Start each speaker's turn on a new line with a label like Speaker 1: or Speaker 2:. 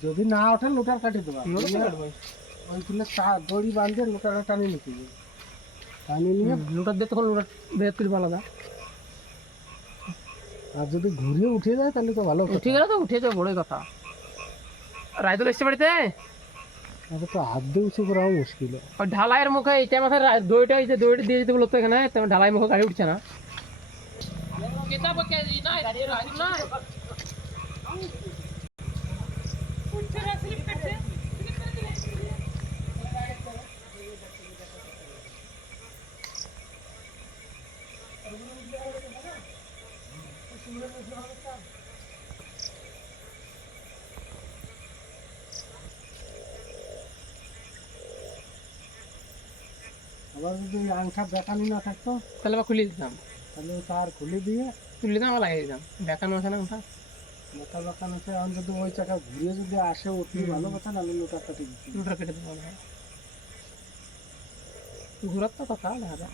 Speaker 1: যদি না ওঠে লোটার কাটি দেবা
Speaker 2: লোটার
Speaker 1: দিয়ে
Speaker 2: কাটবো।
Speaker 1: ওই তুলে তা- দড়ি বাঁধে লোটাটা টানি নিতে হবে টানি নিয়ে
Speaker 2: লোটার দিয়ে তখন লোটার বের করবো আলাদা
Speaker 1: আর যদি ঘুরে উঠে যায় তাহলে তো ভালো কথা।
Speaker 2: ঠিক আছে তো উঠে যাবে বড়ই কথা রাইদুল এসছে বাড়িতে
Speaker 1: তাহলে তো হাত দিয়ে উঁচু করাও মুশকিল
Speaker 2: ওই ঢালাইয়ের মুখে এইটা মাথায় রা- দইটা এই যে দইটা দিয়ে দিতে বলো তো এখানে তেমন ঢালাই মুখে গাড়ি উঠছে না
Speaker 1: আবার যদি আংটা বেকানি না থাকতো
Speaker 2: তাহলে বা খুলে দিতাম।
Speaker 1: তাহলে তার খুলে দিয়ে
Speaker 2: তুলে দিতাম আবার লাগিয়ে দিতাম। দেখানো আছে না ওটা
Speaker 1: মোটা বেকান আছে এখন যদি ওই চাকা ঘুরে যদি আসে উঠলে ভালো কথা নাহলে লোটার কাটি দিচ্ছি?
Speaker 2: লোটার কেটে দেবো ঘুরার তো কথা দেখা যায়